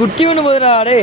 குட்டி ஒன்று போதுடா டே.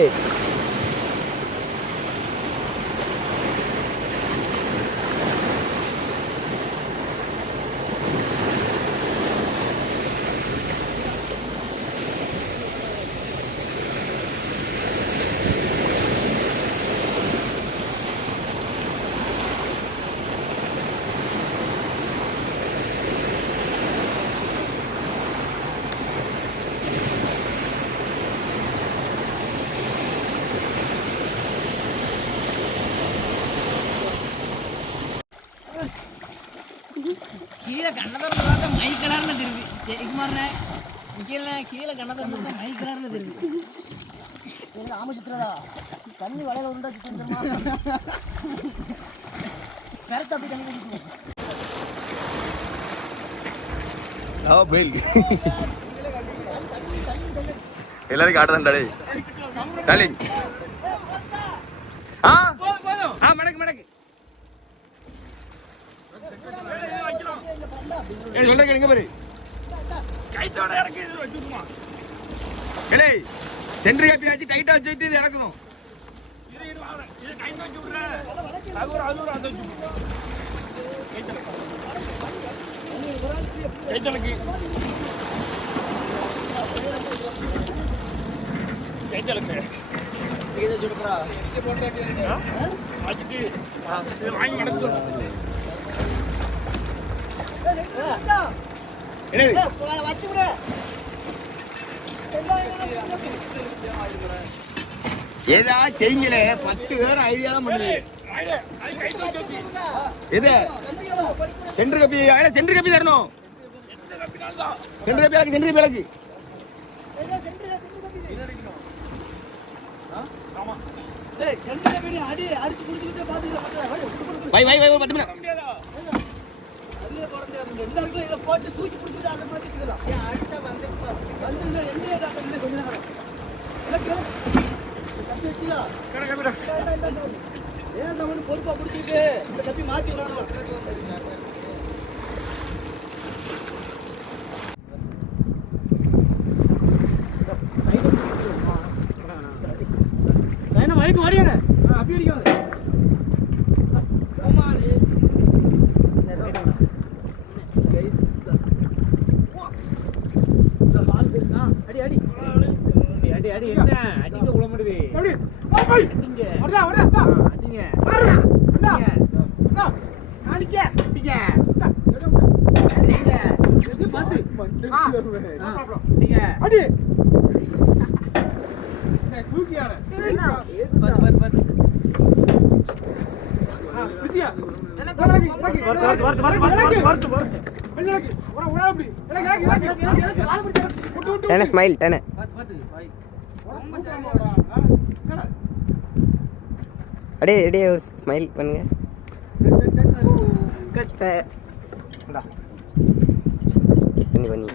கீழே கண்ணதரம் பார்த்தா மை கலர்ல தெரியுது. ஜெயக்குமார்ண்ணே கீழே கண்ணதரம் பார்த்தா மை கலர்ல தெரியுது. எனக்கு ஆம சுத்துறதா தண்ணி வளையல உண்டா சுத்துமா பெருத்த அப்படி தண்ணி குடிக்கும். எல்லாரும் காட்டுறா டேய் டாலிங். மடக்கு மடக்கு சொல்ற கேளுங்க பாரு. கைத்தோட இறக்கி வச்சுமா ஏலே சென்ட்ரி காப்பி வச்சு டைட்டா வச்சுட்டு இது இறக்கணும். இது கைத்த வச்சு விடுற அது அந்த வச்சு கைத்தலுக்கு கைத்தலுக்கு இதை சுடுறா இது போட்டு வச்சுட்டு இது வாங்கி மடக்கு ஏதா செய்யுங்களே 10 பேர் ஐடியா தான் பண்ணுது. இது சென்ட்ரு கப்பி சென்ட்ரு கப்பி தரணும். சென்ட்ரு கப்பி ஆக்கு சென்ட்ரு கப்பி வை வை வை 10 மினிட் போட்டு தூக்கி பிடிச்சிட்டு அந்த மாதிரி அடுத்த வந்து கொஞ்ச நேரம் ஏன் தமிழ் பொறுப்பா பிடிச்சிட்டு இந்த கப்பி மாத்தி விடணும். மைக்கு வாடியாங்க அப்படி அடிக்காது. அடி அடி அடி அடி என்ன அடிக்க உள்ள மாட்டுது. அடிங்க அடிங்க ஸ்மைல் டென அடே அடே ஒரு ஸ்மைல் பண்ணுங்க. பண்ணி